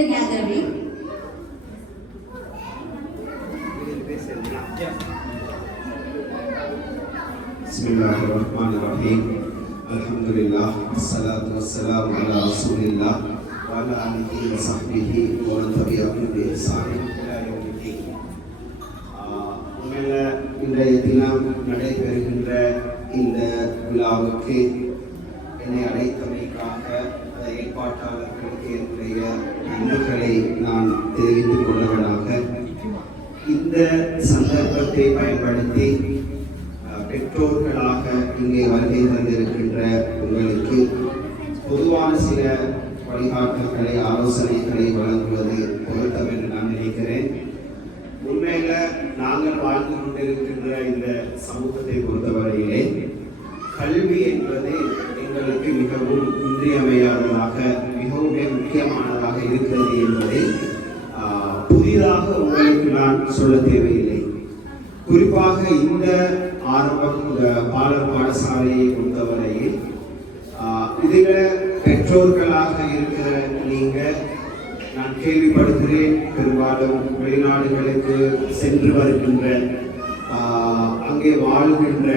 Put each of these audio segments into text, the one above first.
the gathering. Bismillahirrahmanirrahim. Alhamdulillah. Wassalatu wassalamu ala rasulillah wa ala alihi wa sahbihi wa man tabi'ahum bi ihsanin ila yawmiddin. இன்றைய தினம் நடைபெறுகின்ற இந்த விழாவுக்கு என்னை அழைத்தமைக்காக ஏற்பாட்டாளர்களுக்கு என்னுடைய நன்றிகளை நான் தெரிவித்துக் கொள்வதாக இந்த சந்தர்ப்பத்தை பயன்படுத்தி பெற்றோர்களாக இங்கே வருகை தந்திருக்கின்ற உங்களுக்கு பொதுவான சில வழிகாட்டுகளை ஆலோசனைகளை வழங்குவது பொருத்தம் என்று நான் நினைக்கிறேன். உண்மையில நாங்கள் வாழ்ந்து கொண்டிருக்கின்ற இந்த சமூகத்தை பொறுத்தவரையிலே கல்வி என்பது எங்களுக்கு மிகவும் இன்றியமையாததாக மிகவும் முக்கியமானதாக இருக்கிறது என்பதை புதிதாக உங்களுக்கு நான் சொல்ல தேவையில்லை. குறிப்பாக இந்த பாடசாலையை பொறுத்தவரையில் இதுல பெற்றோர்களாக இருக்கிற நீங்க நான் கேள்விப்படுகிறேன், பெரும்பாலும் வெளிநாடுகளுக்கு சென்று வருகின்ற அங்கே வாழ்கின்ற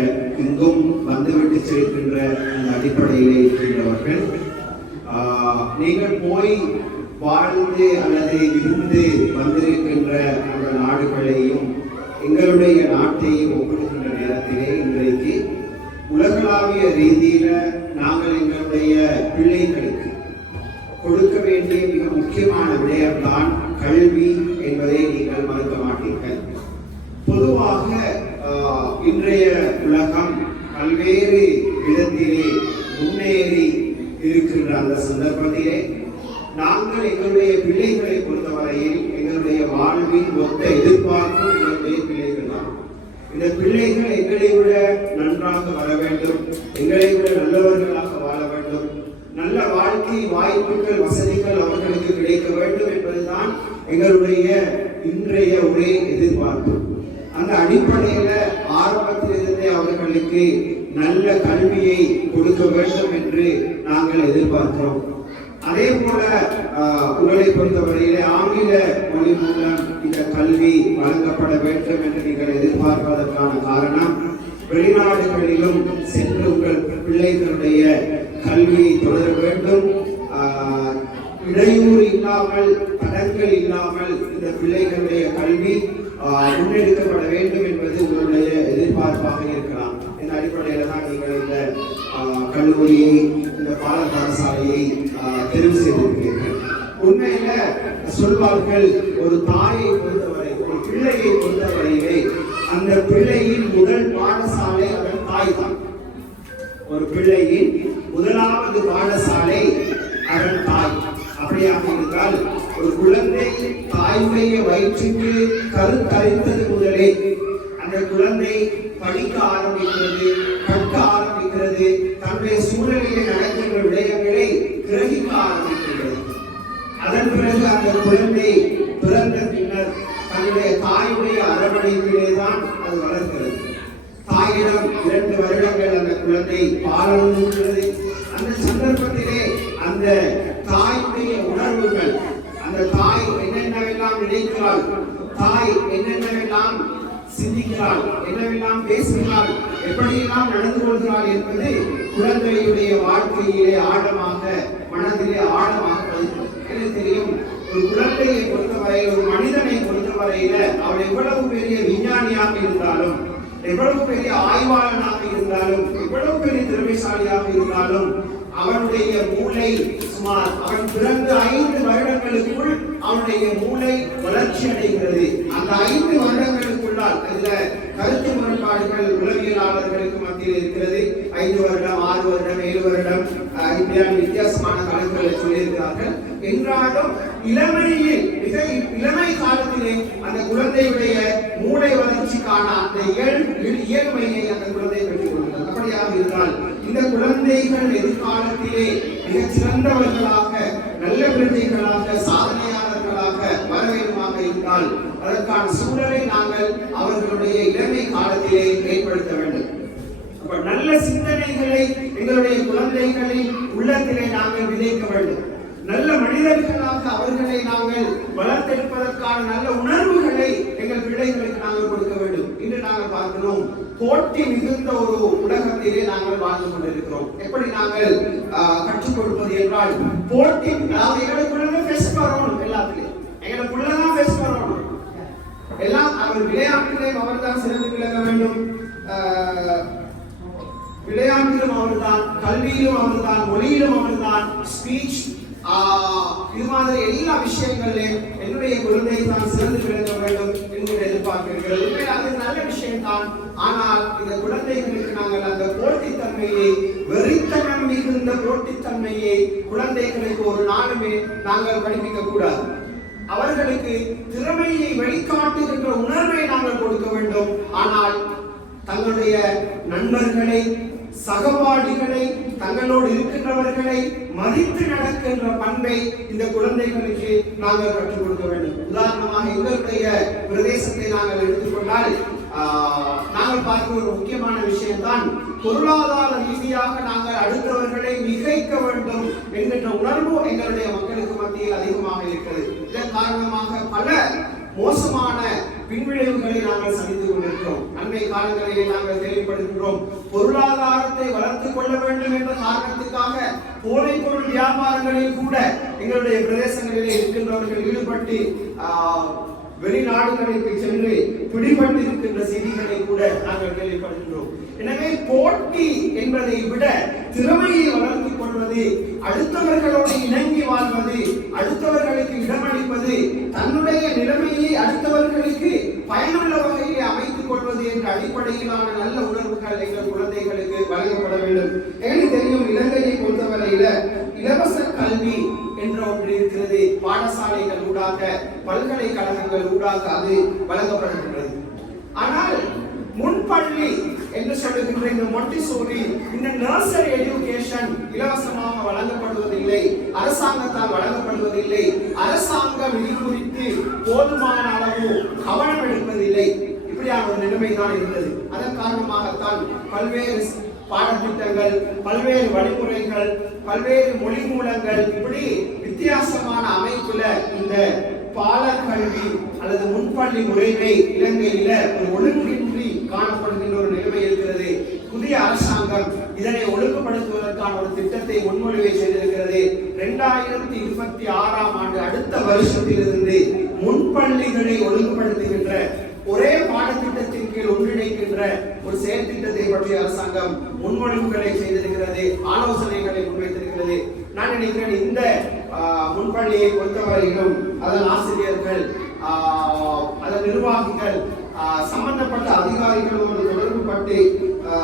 இங்கும் வந்துவிட்டு செல்கின்ற அந்த அடிப்படையிலே இருக்கின்றவர்கள் நீங்கள் போய் வாழ்ந்து அல்லது இருந்து வந்திருக்கின்ற அந்த நாடுகளையும் எங்களுடைய நாட்டையும் ஒப்பிடுகின்ற நேரத்திலே இன்றைக்கு உலகளாவிய ரீதியில நாங்கள் எங்களுடைய பிள்ளைகளுக்கு கொடுக்க வேண்டிய மிக முக்கியமான விடயம்தான் கல்வி என்பதை நீங்கள் மறுக்க மாட்டீர்கள். பொதுவாக இன்றைய உலகம் பல்வேறு விதத்திலே முன்னேறி இருக்கின்ற அந்த சந்தர்ப்பத்திலே நாங்கள் எங்களுடைய பிள்ளைகளை பொறுத்தவரையில் எங்களுடைய வாழ்வின் மொத்த எதிர்பார்ப்பு எங்களுடைய பிள்ளைகள் தான். இந்த பிள்ளைகள் எங்களை விட நன்றாக வர வேண்டும், எங்களை விட நல்லவர்களாக வாழ வேண்டும், நல்ல வாழ்க்கை வாய்ப்புகள் வசதிகள் அவர்களுக்கு கிடைக்க வேண்டும் என்பதுதான் எங்களுடைய இன்றைய ஒரே எதிர்பார்ப்பு. அந்த அடிப்படையில ஆரம்பத்திலிருந்தே அவர்களுக்கு நல்ல கல்வியை கொடுக்க வேண்டும் என்று நாங்கள் எதிர்பார்க்கிறோம். அதே போல உங்களை பொறுத்தவரையிலே ஆங்கில மொழி மூலம் இந்த கல்வி வழங்கப்பட வேண்டும் என்று நீங்கள் எதிர்பார்ப்பதற்கான காரணம், வெளிநாடுகளிலும் சென்று உங்கள் பிள்ளைகளுடைய கல்வியை தொடர வேண்டும், இடையூறு இல்லாமல் தடங்கள் இல்லாமல் இந்த பிள்ளைகளுடைய கல்வி முன்னெடுக்கப்பட வேண்டும் என்பது உங்களுடைய எதிர்பார்ப்பாக இருக்கலாம். இந்த அடிப்படையில் தான் நீங்கள் இந்த கல்லூரியை இந்த பாடசாலையை தெரிவு செய்திருக்கிறீர்கள். உண்மையில சொல்வார்கள், ஒரு தாயை பொறுத்தவரை ஒரு பிள்ளையை பொறுத்தவரையிலே அந்த பிள்ளையின் முதல் பாடசாலை அவன் தாய் தான். ஒரு பிள்ளையின் முதலாவது பாடசாலை அவன் தாய். அப்படியாக இருந்தால் ஒரு குழந்தை தாயுடைய வயிற்றுக்கு கருத்தரித்தது முதலே அந்த குழந்தை படிக்க ஆரம்பிக்கிறது, கற்க ஆரம்பிக்கிறது, தன்னுடைய சூழலிலே நடக்கின்ற விடயங்களை கிரகிக்க ஆரம்பிக்கிறது. அதன் பிறகு அந்த குழந்தை பிறந்த பின்னர் தன்னுடைய தாயுடைய அரவணைப்பிலே தான் அது வளர்கிறது. தாயிடம் 2 வருடங்கள் அந்த குழந்தை பாலூட்டுகிறது. அந்த சந்தர்ப்பத்திலே அந்த தாயுடைய உணர்வுகள், அந்த தாய் என்னென்னவெல்லாம் நினைக்கிறாள், தாய் என்னென்னவெல்லாம் சிந்திக்கிறாள், என்னவெல்லாம் பேசுகிறாள், எப்படியெல்லாம் நடந்து கொள்கிறாள் என்பது குழந்தையுடைய வாழ்க்கையிலே ஆழமாக மனதிலே ஆழமாக தெரியும். ஒரு குழந்தையை பொறுத்தவரை, ஒரு மனிதனை பொறுத்தவரையில அவன் எவ்வளவு பெரிய விஞ்ஞானியாக இருந்தாலும், எவ்வளவு பெரிய ஆய்வாளனாக இருந்தாலும், எவ்வளவு பெரிய திறமைசாலியாக இருந்தாலும் அவனுடைய மூளை சுமார் அவன் பிறந்த 5 வருடங்களுக்குள் அவனுடைய மூளை வளர்ச்சி அடைகிறது. அந்த 5 வருடங்களுக்குள்ளால் இதுல கருத்து முரண்பாடுகள் உளவியலாளர்களுக்கு மத்தியில் இருக்கிறது. 5 வருடம், 6 வருடம், 7 வருடம் இப்படியான வித்தியாசமான கணக்குகளை சொல்லியிருக்கிறார்கள். என்றாலும் இளமையில் மிக இளமை காலத்திலே அந்த குழந்தையுடைய மூளை வளர்ச்சிக்கான அந்த இயல்மையை அந்த குழந்தை பெற்றுக் கொள்கிறது. அப்படியாக இருந்தால் இந்த குழந்தைகள் எதிர்காலத்திலே மிகச் சிறந்தவர்களாக, நல்ல குழந்தைகளாக, சாதனையாளர்களாக வர வேண்டுமாக இருந்தால் அதற்கான சூழலை நாங்கள் அவர்களுடைய இளமை காலத்திலே ஏற்படுத்த வேண்டும். நல்ல சிந்தனைகளை எங்களுடைய குழந்தைகளின் உள்ளத்திலே நாங்கள் விதைக்க வேண்டும். நல்ல மனிதர்களாக அவர்களை நாம் நடத்துவதற்கான நல்ல உணர்வுகளை எங்கள் பிள்ளைகளுக்கு நாங்கள் கொடுக்க வேண்டும். இன்று நாங்கள் பார்க்கிறோம், போட்டி மிகுந்த ஒரு உலகத்திலே நாங்கள் வாழ்ந்து கொண்டிருக்கிறோம். எப்படி நாங்கள் கற்றுக் கொடுப்பது என்றால், போட்டி எங்களுக்குள்ளே ஃபெஸ்ட் வரணும், எல்லாத்திலையும் எங்களுக்குள்ளதான் ஃபெஸ்ட் வரணும். எல்லாம் அவர் விளையாட்டிலையும் அவர் தான் சிறந்து விளங்க வேண்டும், விளையாட்டிலும் அவர்தான், கல்வியிலும் அவர்தான், மொழியிலும் அவர்தான், ஸ்பீச் இது மாதிரி எல்லா விஷயங்களிலும் என்னுடைய குழந்தை தான் சிறந்து விளங்க வேண்டும் என்று எதிர்பார்க்கிறீர்கள். அது நல்ல விஷயம் தான். ஆனால் இந்த குழந்தைகளுக்கு நாங்கள் அந்த போட்டித்தன்மையை, வெறித்தனம் மிகுந்த போட்டித்தன்மையை குழந்தைகளுக்கு ஒரு நாளுமே நாங்கள் படிப்பிக்க கூடாது. அவர்களுக்கு திறமையை வெளிக்காட்டுகின்ற உணர்வை நாங்கள் கொடுக்க வேண்டும். ஆனால் தங்களுடைய நண்பர்களை, சகபாடிகளை, தங்களோடு இருக்கின்றவர்களை மதித்து நடக்கின்ற பண்பை இந்த குழந்தைகளுக்கு நாங்கள் கற்றுக் கொடுக்க வேண்டும். உதாரணமாக எங்களுடைய பிரதேசத்தை நாங்கள் எடுத்துக்கொண்டால், நாங்கள் பார்க்கிற ஒரு முக்கியமான விஷயம் தான், பொருளாதார ரீதியாக நாங்கள் அடுத்தவர்களை மிகைக்க வேண்டும் என்கின்ற உணர்வு எங்களுடைய மக்களுக்கு மத்தியில் அதிகமாக இருக்கிறது. இதன் காரணமாக பல மோசமான பின்விளைவுகளை நாங்கள் சந்தித்துக் கொண்டிருக்கிறோம். அண்மை காலங்களிலே நாங்கள் கேள்விப்படுகின்றோம், பொருளாதாரத்தை வளர்த்துக் கொள்ள வேண்டும் என்ற காரணத்துக்காக போதைப் பொருள் வியாபாரங்களில் கூட எங்களுடைய பிரதேசங்களிலே இருக்கின்றவர்கள் ஈடுபட்டு வெளிநாடுகளுக்கு சென்று பிடிபட்டு இருக்கின்ற செய்திகளை கூட நாங்கள் கேள்விப்படுகின்றோம். எனவே போட்டி என்பதை விட திறமையை வளர்த்துக் கொள்வது, அடுத்தவர்களோடு இணங்கி வாழ்வது, அடுத்தவர்களுக்கு இடமளிப்பது, தன்னுடைய நிலைமையை அடுத்தவர்களுக்கு பயனுள்ள வகையில் அமைத்துக் கொள்வது என்ற அடிப்படையிலான நல்ல உணர்வுகள் எங்கள் குழந்தைகளுக்கு வழங்கப்பட வேண்டும். எனக்கு தெரியும், இலங்கையை பொறுத்தவரையில இலவச கல்வி என்ற ஒன்று இருக்கிறது. பாடசாலைகள் ஊடாக, பல்கலைக்கழகங்கள் ஊடாக அது வழங்கப்படுகின்றது. ஆனால் முன்பள்ளி என்று சொல்லுகின்ற இந்த மொண்டிசோரி, இந்த நர்சரி எஜுகேஷன் இலவசமாக வழங்கப்படுவதில்லை, அரசாங்கத்தால் வழங்கப்படுவதில்லை. அரசாங்கம் இது குறித்து போதுமான அளவு கவனம் எடுப்பதில்லை. இப்படியான ஒரு நிலைமை தான் இருந்தது. அதன் காரணமாகத்தான் பல்வேறு பாடத்திட்டங்கள், பல்வேறு வழிமுறைகள், பல்வேறு மொழி மூலங்கள், இப்படி வித்தியாசமான அமைப்புல இந்த பாலர் கல்வி அல்லது முன்பள்ளி முறைமை இலங்கையில ஒரு ஒழுங்கின்றி காணப்படுகின்ற ஒரு நிலைமை இருக்கிறது. புதிய அரசாங்கம் இதனை ஒழுங்குபடுத்துவதற்கான ஒரு திட்டத்தை முன்மொழிவை செய்திருக்கிறது. 2026ஆம் ஆண்டு அடுத்த வருஷத்திலிருந்து முன்பள்ளிகளை ஒழுங்குபடுத்துகின்ற, ஒரே பாடத்திட்டத்தின் கீழ் ஒன்றிணைக்கின்ற ஒரு செயல் திட்டத்தை பற்றி அரசாங்கம் முன்மொழிவுகளை செய்திருக்கிறது, ஆலோசனைகளை முன்வைத்திருக்கிறது. நான் நினைக்கிறேன், இந்த முன்பள்ளியை பொறுத்தவரையிலும் அதன் ஆசிரியர்கள், அதன் நிர்வாகிகள், சம்பந்தப்பட்ட அதிகாரிகளோடு தொடர்பு பட்டு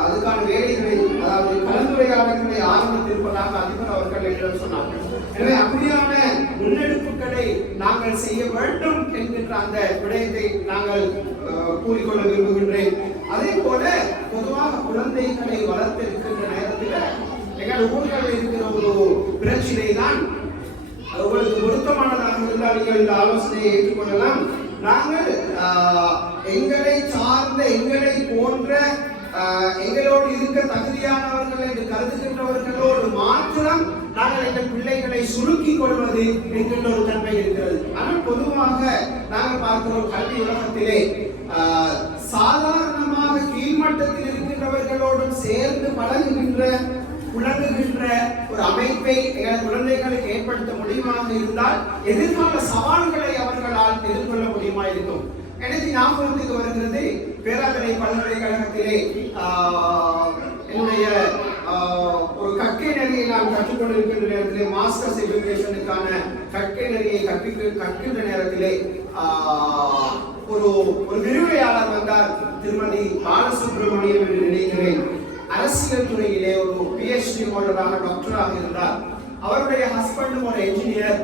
அதுக்கான வேலைகளை, அதாவது கலந்துரையாடல்களை ஆரம்பித்திருப்பதாக அதிபர் அவர்கள் என்னிடம் சொன்னார்கள். எனவே அப்படியான முன்னெடுப்புகளை நாங்கள் செய்ய வேண்டும் என்கின்ற அந்த விடயத்தை நாங்கள் கூறிக்கொள்ள விரும்புகின்றேன். அதே போல பொதுவாக குழந்தைகளை வளர்த்திருக்கின்ற நேரத்தில் எங்கள் ஊர்களில் இருக்கிற ஒரு பிரச்சனை தான், உங்களுக்கு பொருத்தமானதாக இருந்தால் நீங்கள் இந்த ஆலோசனையை ஏற்றுக்கொள்ளலாம். நாங்கள் எங்களை சார்ந்த, எங்களை போன்ற, எங்களோடு இருக்க தகுதியானவர்கள் என்று கருதுகின்றவர்களோடு மாத்திரம் நாங்கள் எங்கள் பிள்ளைகளை சுருக்கிக் கொள்வது என்கின்ற ஒரு தன்மை இருக்கிறது. ஆனால் பொதுவாக நாங்கள் பார்க்கிறோம், கல்வி உலகத்திலே சாதாரணமாக கீழ்மட்டத்தில் இருக்கின்றவர்களோடும் சேர்ந்து பழகுகின்ற, புலங்குகின்ற ஒரு அமைப்பை எங்கள் குழந்தைகளுக்கு ஏற்படுத்த முடியுமாக இருந்தால் எதிர்கால சவால்களை அவர்களால் எதிர்கொள்ள முடியுமா இருக்கும். எனக்கு ஞாபகத்துக்கு வருகிறது, பேராதனை பல்கலைக்கழகத்திலே என்னுடைய ஒரு கற்கை நெறியை நான் கற்றுக்கொண்டிருக்கின்ற நேரத்திலே, மாஸ்டர்ஸ் எஜுகேஷனுக்கான கற்கை நெறியை கற்கின்ற நேரத்திலே ஒரு விரிவுரையாளர் வந்தார், திருமதி பாலசுப்ரமணியம் என்று நினைக்கிறேன். அரசியல் துறையிலே ஒரு PhD ஹோல்டராக, டாக்டராக இருந்தார். அவருடைய ஹஸ்பண்டும் ஒரு என்ஜினியர்.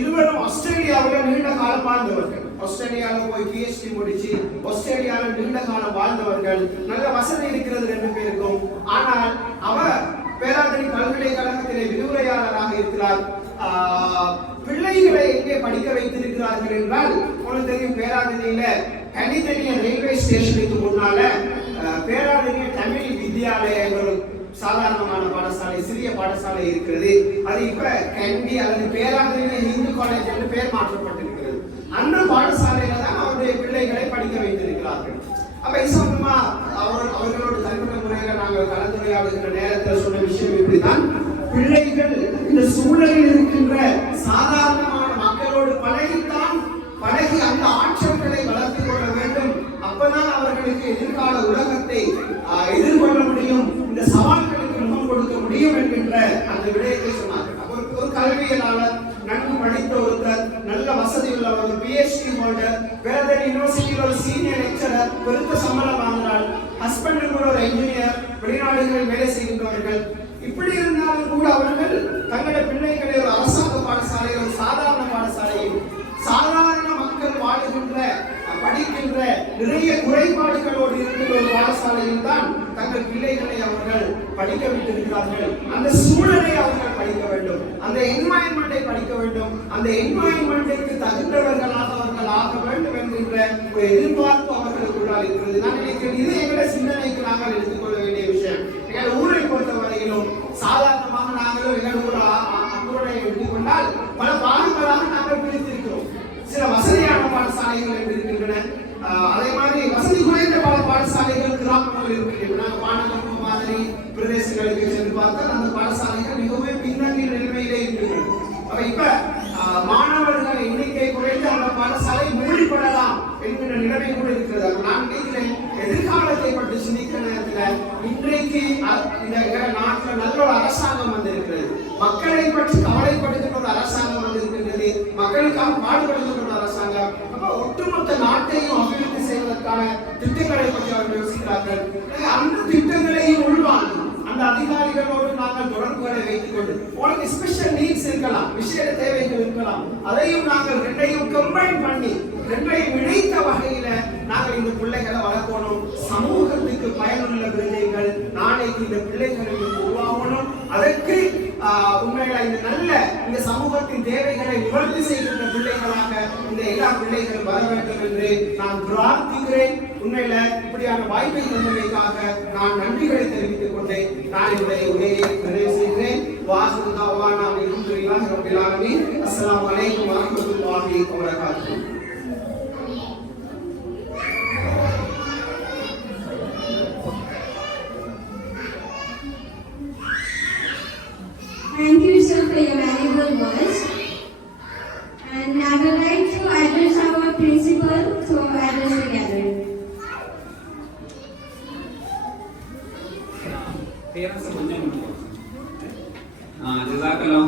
இருவரும் ஆஸ்திரேலியாவில் நீண்ட காலம் வாழ்ந்தவர்கள். ஆஸ்திரேலியாவில் போய் PhD முடிச்சு ஆஸ்திரேலியாவில் நீண்ட காலம் வாழ்ந்தவர்கள். நல்ல வசதி இருக்கிறது ரெண்டு பேருக்கும். ஆனால் அவர் பேராதனை பல்கலைக்கழகத்திலே விரிவுரையாளராக இருக்கிறார். பிள்ளைகளை எங்கே படிக்க வைத்திருக்கிறார்கள் என்றால், உங்களுக்கு தெரியும், பேராதனையில தனித்தனிய ரயில்வே ஸ்டேஷனுக்கு முன்னால பேராதனை தமிழ் வித்யாலயா ஒரு சாதாரணமான பாடசாலை, சிறிய பாடசாலை இருக்கிறது. அது இப்ப கண்டி அல்லது பேராதனை இந்து காலேஜ் என்று பெயர் மாற்றப்பட்டிருக்கிறது. அந்த பாடசாலையில தான் அவருடைய பிள்ளைகளை படிக்க வைத்திருக்கிறார்கள். அப்ப இசம்பமா அவர்களோட தனிப்பட்ட முறையில நாங்கள் கலந்துரையாடுகின்ற நேரத்தில் சொன்ன விஷயம் இப்படிதான், பிள்ளைகள் இந்த சூழலில் இருக்கின்ற சாதாரணமான மக்களோடு பழகி அந்த ஆற்றல்களை வளர்த்துக் கொள்ள வேண்டும். அப்பதான் அவர்களுக்கு எதிர்கால உலகத்தை எதிர்கொள்ள முடியும், இந்த சவால்களுக்கு முகம் கொடுக்க முடியும் என்கின்ற அந்த விடயத்தை சொன்னார்கள். ஒரு கல்வியலாளர், நன்கு படித்த ஒருத்தர், நல்ல வசதி உள்ளவர், ஒரு PhD ஹோல்டர், வேற யூனிவர்சிட்டியில் ஒரு சீனியர் லெக்சரர், பெருத்த சம்பளம் வாங்கினார், ஹஸ்பண்ட் கூட ஒரு என்ஜினியர், வெளிநாடுகளில் வேலை செய்கின்றவர்கள். இப்படி இருந்தாலும் கூட அவர்கள் தங்களுடைய பிள்ளைகளை ஒரு அரசாங்க பாடசாலையில், ஒரு சாதாரண பாடசாலையில், சாதாரண மக்கள் வாழுகின்ற படிக்கின்ற நிறைய குறைபாடுகளோடு இருக்கிற ஒரு பாடசாலையில் தான் தங்கள் பிள்ளைகளை அவர்கள் படிக்க வைத்திருக்கிறார்கள். அந்த சூழலை அவர்கள் படிக்க வேண்டும், அந்த என்வாயன்மெண்டை படிக்க வேண்டும், அந்த என்வாயன்மெண்ட்டுக்கு தகுந்தவர்களாக அவர்கள் ஆக வேண்டும் என்கின்ற ஒரு எதிர்பார்ப்பு அவர்களுக்குள்ளால் இருக்கிறது. நான் நினைக்கிறேன் இது எங்களை சிந்தனைக்கு நாங்கள் எடுத்துக்கொள்ள வேண்டிய விஷயம். எங்கள் ஊரை பொறுத்த வரையிலும் சாதாரணமாக நாங்களும் எங்கள் ஊர் அங்குரை எடுத்துக்கொண்டால் பல பாகங்களாக நாங்கள் பிரித்திருக்கிறோம். சில வசதியான பாடசாலைகள் இருக்கின்றன, அதே மாதிரி வசதி குறைந்த பல பாடசாலைகள் கிராமங்கள் இருக்கின்றன. நாங்கள் பானகம்பு மாதிரி பிரதேசங்களுக்கு சென்று பார்த்தால் அந்த பாடசாலைகள் மிகவும் பின்னணிய நிலைமையிலே இருக்கின்றன. இப்ப மாணவர்கள் எண்ணிக்கை குறைந்து அந்த பாடசாலை மூடிப்படலாம் என்கிற நிலைமை கூட இருக்கிறது. நான் நினைக்கிறேன் எதிர்காலத்தை பற்றி சிந்திக்கிற நேரத்தில் இன்றைக்கு இந்த நாட்டில் நல்ல ஒரு அரசாங்கம் வந்திருக்கிறது, மக்களை பற்றி கவலைப்படுகின்ற ஒரு அரசாங்கம் வந்திருக்கின்றது, மக்களுக்காக பாடுபடுகின்ற ஒரு அரசாங்கம். அப்ப ஒட்டுமொத்த நாட்டையும் அபிவிருத்தி செய்வதற்கான திட்டங்களை பற்றி அவர்கள் யோசிக்கிறார்கள். அந்த திட்டங்களையும் உள்வாங்கி அந்த அதிகாரிகளோடு நாங்கள் தொடர்புகளை வைத்துக் கொண்டு, உங்களுக்கு ஸ்பெஷல் நீட்ஸ் இருக்கலாம், விசேட தேவைகள் இருக்கலாம், அதையும் நாங்கள் ரெண்டையும் கம்பைன் பண்ணி ரெண்டையும் இணைத்த வகையில நாங்கள் இந்த பிள்ளைகளை வளர்க்கணும். சமூகத்துக்கு பயனுள்ள பிள்ளைகள் நாளைக்கு இந்த பிள்ளைகளுக்கு உருவாகணும். அதற்கு உண்மையில இந்த நல்ல இந்த சமூகத்தின் தேவைகளை நிவர்த்தி செய்கின்ற பிள்ளைகளாக இந்த எல்லா பிள்ளைகளும் வர வேண்டும் என்று நான் பிரார்த்திக்கிறேன். உண்மையில இப்படியான வாய்ப்பை தந்தமைக்காக நான் நன்றிகளை தெரிவித்துக் கொண்டு நான் என்னுடைய உரையை நிறைவு செய்கிறேன். வாசுதாவான அல்ஹம்துலில்லாஹி ரப்பில் ஆலமீன். அஸ்ஸலாமு அலைக்கும் வரஹ்மத்துல்லாஹி வபரகாத்துஹு.